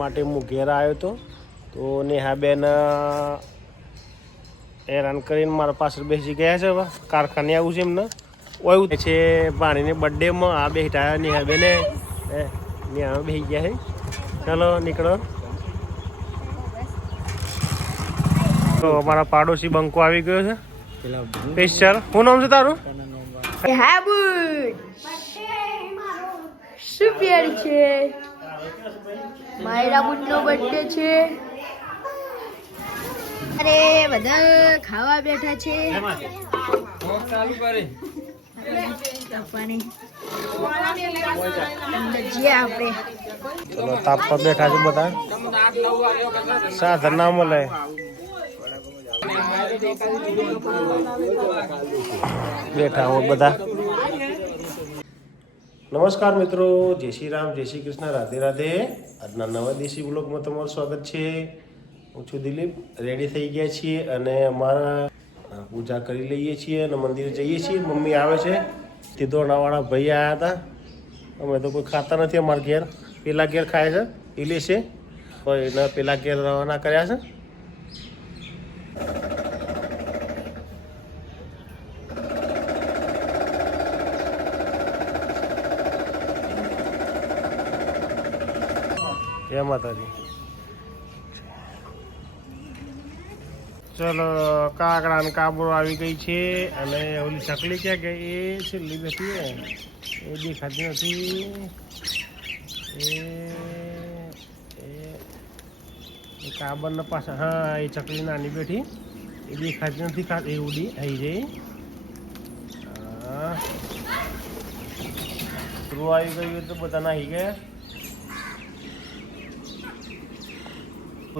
માટે હું ઘેર આવ્યો હતો તો નેહાબેન હેરાન કરીને મારા પાછળ બેસી ગયા છે. કારખાને આવું છે એમને એવું છે. પાણીને બર્થડેમાં આ બેઠા નેહાબેને નેહા બેસી ગયા છે. ચાલો નીકળો. તો અમારા પાડોશી બંકો આવી ગયો છે. સ્પેશિયલ શું નામ છે તારું? સુપર છે. માયરા બુટનો બર્થડે છે. અરે બધા ખાવા બેઠા છે. ચલો તાપ પર બેઠા છે બધા. સાધન ના મળે. બેઠા હો બધા. નમસ્કાર મિત્રો, જય શ્રી રામ, જય શ્રી કૃષ્ણ, રાધે રાધે. આજના નવા દેશી બ્લોગમાં તમારું સ્વાગત છે. હું છું દિલીપ. રેડી થઈ ગયા છીએ અને અમારા પૂજા કરી લઈએ છીએ અને મંદિરે જઈએ છીએ. મમ્મી આવે છે. તિદોણાવાળા ભાઈ આવ્યા હતા. અમે તો કોઈ ખાતા નથી અમારા ઘેર. પેલા ઘેર ખાય છે પીલે છે, કોઈ એના પેલા ઘેર રવાના કર્યા છે. જય માતાજી. ચલો કાકડા ને કાબરો આવી ગઈ છે અને ઓલી ચકલી ક્યાં ગઈ? એ છેલ્લી બેઠી એ દેખાતી નથી. એ કાબર ને પાછા હા એ ચકલી નાની બેઠી એ દેખાતી નથી. એ ઉડી આવી જઈ. હા ધ્રુવ આવી ગયું તો બધા નાહી ગયા.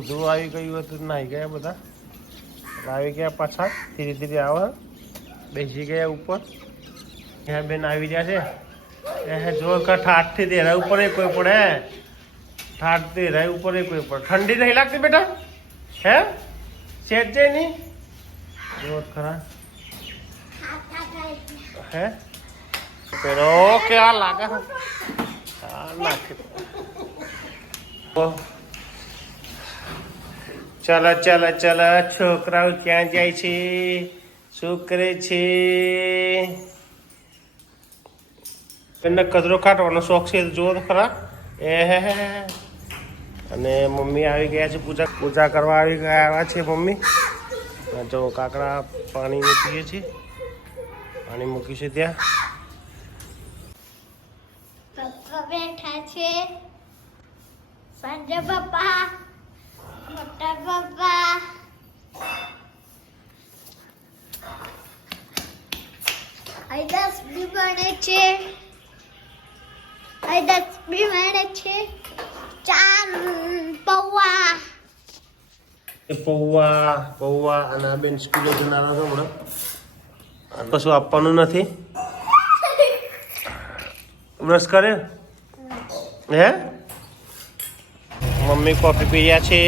ધ્રુવ આવી ગયું હોય તો નાહી ગયા બધા. આવી ગયા પાછા ધીરે ધીરે આવે. બેસી ગયા ઉપર. ત્યાં બેન આવી ગયા છે. જો ઠાઠથી દેરા ઉપર કોઈ પડે. ઠાઠ દેરા ઉપર કોઈ પડે. ઠંડી નહીં લાગતી બેટા? હે સેજ જાય નહીં? જો ખરા હે પેલો ક્યાં લાગે? નાખી ચલો ચલો ચલો. છોકરાઓ ક્યાં જાય છે? શું કરે છે? એમને કચરો કાઢવાનો શોખ છે. જુઓ તો ખરા. અને મમ્મી આવી ગયા છે. પૂજા કરવા આવી ગયા છે મમ્મી. જો કાકડા પાણી પીએ છે. પાણી મૂક્યું છે ત્યાં. પપ્પા બેઠા છે. સાંજે પપ્પા, મોટા પપ્પા. આઈદાસ બી બને છે. આઈદાસ બી બને છે. ચાર પૌવા. પૌવા અને આ બેન સ્કૂલે જનારા છો હમણાં. કશું આપવાનું નથી. બ્રશ કરે હે? મમ્મી કોફી પી રહ્યા છે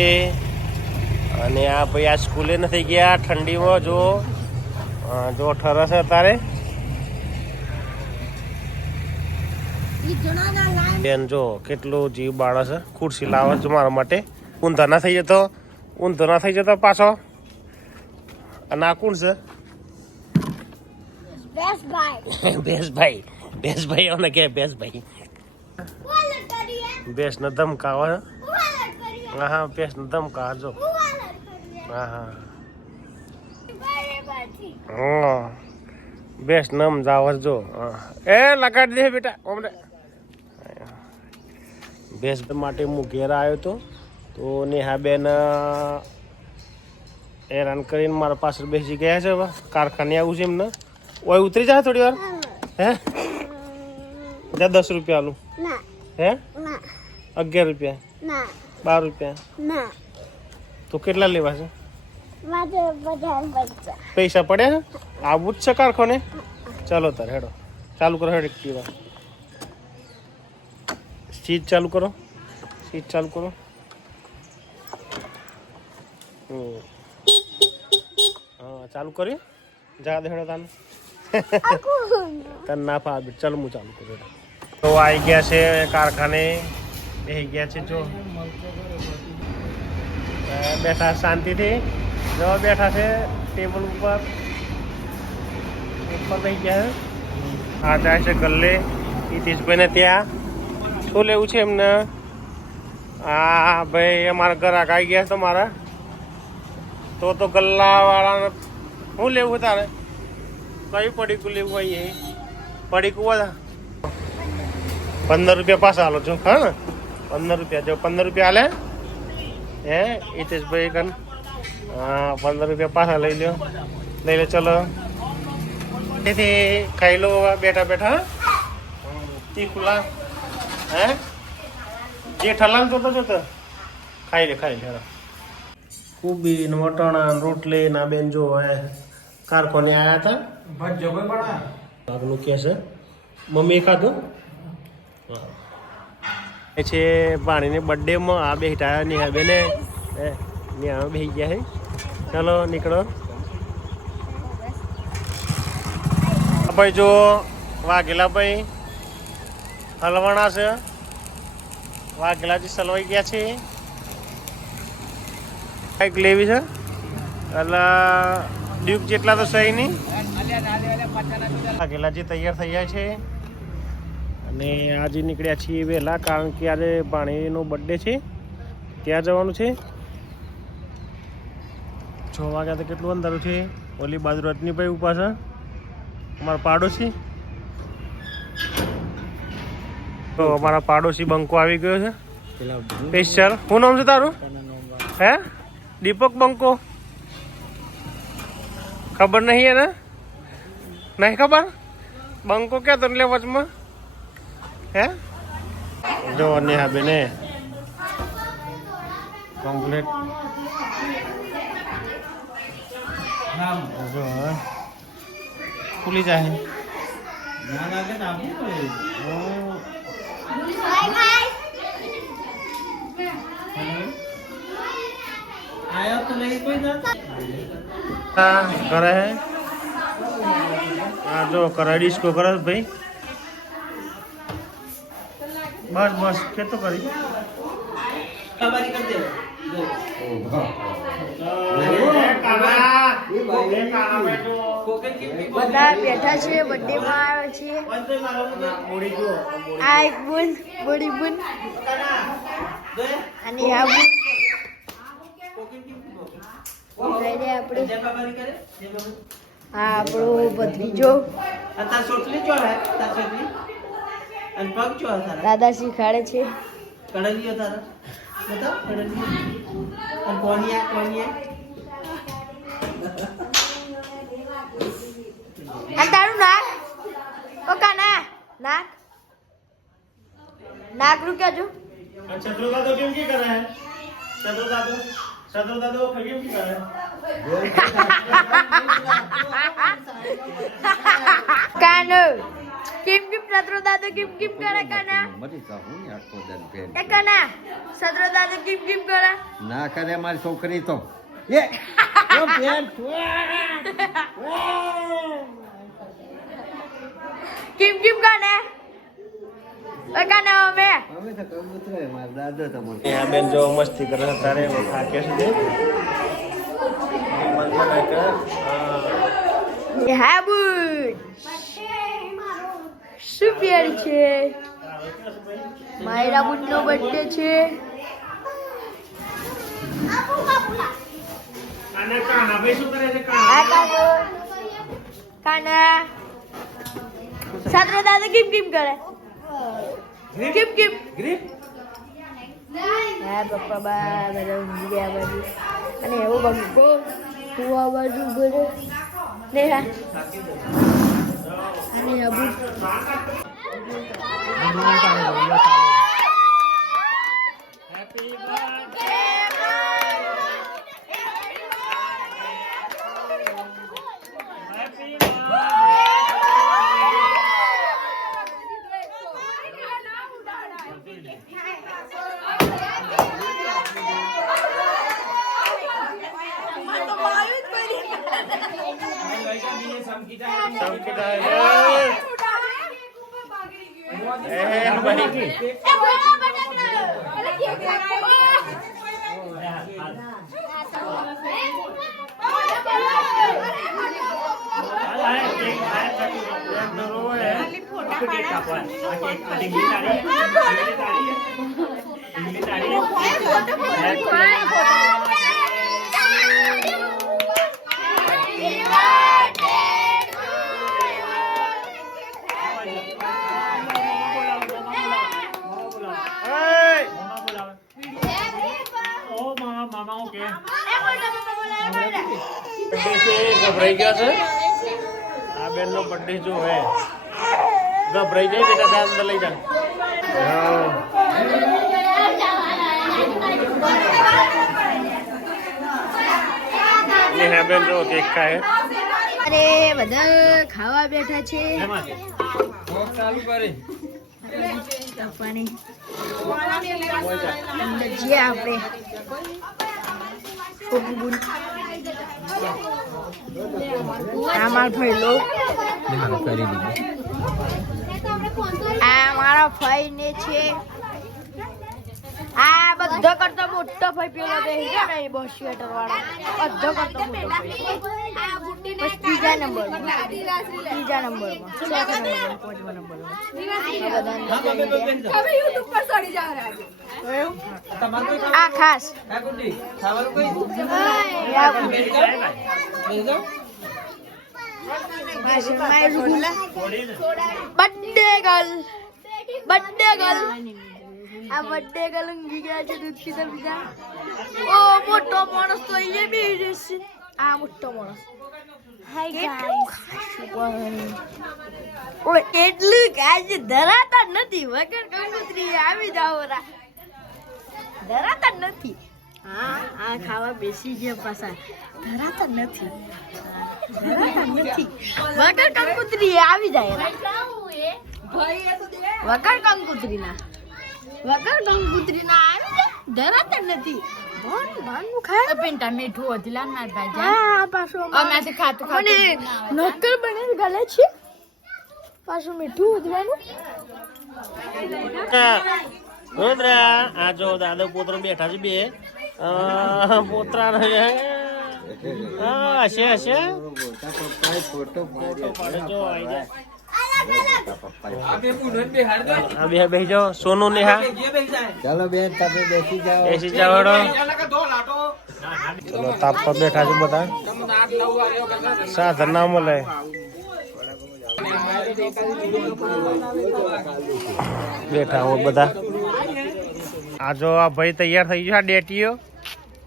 અને આ ભાઈ આ સ્કૂલે નથી ગયા ઠંડીમાં. જો ઠરસ તારે બેન જો કેટલું જીવ બાળે છે. ખુરશી લાવે છે મારા માટે. ઊંધો ના થઈ જતો પાછો. અને આ કોણ છે? બેસભાઈ ઓને કે બેસભાઈ. બેસ ને ધમકાવે. હા બેસ ને ધમકાવે. જો હા બેસ નમ જાવ જો. એ લગાડી દે બેટા હમણે. બેસ માટે હું ઘેર આવ્યો હતો તો નેહાબેન હેરાન કરીને મારા પાછળ બેસી ગયા છે. કારખાને આવું છે એમને. ઓય ઉતરી જાય થોડી વાર. હે જા 10 રૂપિયા આલું. હે 11 રૂપિયા 12 રૂપિયા તો કેટલા લેવા છે? પૈસા પડ્યા? આવું જ છે કારખાને. ચાલો તારે હેડો ચાલુ કરો. હેડ એક્ટિવા સીટ ચાલુ કરો. હા ચાલુ કરી. જા દે હેડો તાને. તને ના ફાવે. ચાલો હું ચાલુ કરું. તો આવી ગયા છે કારખાને. બેસી ગયા છે. જો બેઠા શાંતિથી જો બેઠા છે ટેબલ ઉપર બેસી ગયા છે. આ જાય છે ગલ્લે હિતેશભાઈને ત્યાં. શું લેવું છે એમને? હા ભાઈ અમારા ગ્રાહક આવી ગયા છે તમારા. તો ગલ્લાવાળાને શું લેવું તારે? કયું પડીકું લેવું હોય? એ પડીકું બધા 15 રૂપિયા પાછા હાલો છો. હા ને 15 રૂપિયા જો 15 રૂપિયા હાલે હે હિતેશભાઈ કન. હા 15 રૂપિયા પાછા લઈ લો ચલો. તેથી ખાઈ લો બેઠા બેઠા. તીખુલા હે જેઠાલાલ જોતો ખાઈ લે કુબી ને વટાણા ને રોટલી ના બેન જો હે કારખાને આવ્યા હતા. આગલું કે છે મમ્મી ખાધું એ છે પાણીની બર્થડેમાં. આ બેઠા નિહા બેને નિહા બેસી ગયા છે. ચાલો નીકળો. ભાઈ જો વાઘેલા ભાઈ હલવાણા છે. વાઘેલાજી સલવાઈ ગયા છે. કંઈક લેવી છે એટલે ડ્યુક જેટલા તો સહી નહીં. વાઘેલાજી તૈયાર થઈ જાય છે અને આજે નીકળ્યા છીએ વહેલા કારણ કે આજે ભાણીનો બર્થડે છે. ત્યાં જવાનું છે. 6 વાગ્યા તો કેટલું અંધારું છે. ઓલી બાજુ રજનીભાઈ ઉભા છે અમારા પાડોશી. તો અમારા પાડોશી બંકો આવી ગયો છે સ્પેશિયલ. શું નામ છે તારું? હે દીપક બંકો? ખબર નહીં એને? નહીં ખબર? બંકો ક્યાં તને લે વચમાં હે? જો નેહા બેને કમ્પ્લીટ જો ખુલી જાય. કરે હે હા જો કરે ડિસ્કો કરે ભાઈ. બસ કે તો કરી બધા બેઠા છે બર્થડે માં આવ્યો છે. આ એક બુન બોડી બુન અને આ બુન આપણે હા આપણો ભત્રીજો દાદા શીખાડે છે. તારું નાક ઓ કાના નાક રૂક્યા જો. છત્રોદા તો કેમ કે કરે હે? છત્રોદા તો કેમ કે કરે? કાનો કેમ સત્રો દાદો કેમ કરે કાના? મરી જાઉં ને આખો દન ફેર. એ કાના સત્રો દાદો કેમ કરે? ના કરે મારી છોકરી તો એ ઓ બેન કેમ કાના? ઓ કાના અમે તો કબૂતર મારા દાદો તો મને આ બેન જો મસ્તી કરે છે તારે થાકે છે. હા બુન શું પહેર છે? માયરા બુનનો બર્થડે છે. અને કાના ભાઈ શું કરે છે? આ કાના સત્રો દાદા કેમ કરે? કેમ ગ્રીપ હા પપ્પા બા બધા ઊંઘી ગયા બાજુ અને એવો બંકો તું આ બાજુ બોલે ને હા અને અબુ હેપી બર્થડે એ બર્થડે છે ગભરાઈ ગયા છે આ બેનનો બર્થડે જો હે ગભરાઈ જાય બેટા જા અંદર લઈ જા ये है बेन जो केक खाए અરે બધા ખાવા બેઠા છે ચાલુ કરે પાણી જે આપણે અમાર ભાઈ લો આ મારા ભાઈ ને છે આ બધો કરતો મોટો ભાઈ પેલો બેસી ગયો ને એ બસ સ્વેટર વાળો બધો કરતો મોટો ભાઈ બસ ત્રીજા નંબરમાં ચોથા નંબર પાંચમા નંબરમાં આ ખાસ બર્થડે ગર્લ આ બર્થડે ગર્લ ઊંઘી ગયા છે દૂધ પીતા પીતા ઓ મોટો માણસ તો અહીંયા બી રહેશે આ મોટો માણસ એટલું આજે ધરાતા નથી વગર કંકોત્રી આવી જાઓ રા ધરાતા નથી હા આ ખાવા બેસી ગયા પાછા ધરાતા નથી વગર કંકોત્રી આવી જાય વગર કંકોત્રી ના આવી જાય ધરાતા નથી પિંટા મીઠું હતી લાવ ના ભાઈ હા પાછો અમે ખાતું અને નક્કર બને ગલે છે પાછું મીઠું ઉધવાનું રુદ્રા આ જો દાદો પોતરો બેઠા છે બે પોતરા હશે ફોટો પાડે જો આઈ જાય આ બે બેસી જાઓ સોનું નેહા ચાલો બેન તમે બેસી જાઓ બેસી જાઓ ચલો તાપ પર બેઠા છે બધા સાધન ના મળે બેઠા હો બધા આ જો આ ભાઈ તૈયાર થઈ ગયો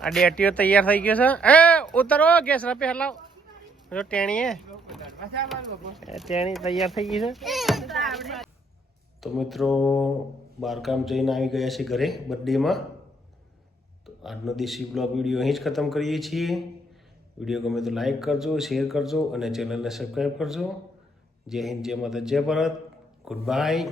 આ ડેટીઓ તૈયાર થઈ ગયો છે એ ઉતરો ગેસ રપે હલાવ જો ટેણી તૈયાર થઈ ગઈ છે તો મિત્રો બારકામ જઈને આવી ગયા છે ઘરે બર્થડેમાં તો આજનો દેશી બ્લોગ વિડીયો અહીં જ ખતમ કરીએ છીએ વિડીયો ગમે તો લાઈક કરજો શેર કરજો અને ચેનલને સબસ્ક્રાઈબ કરજો જય હિન્દ જય માતા જય ભારત ગુડ બાય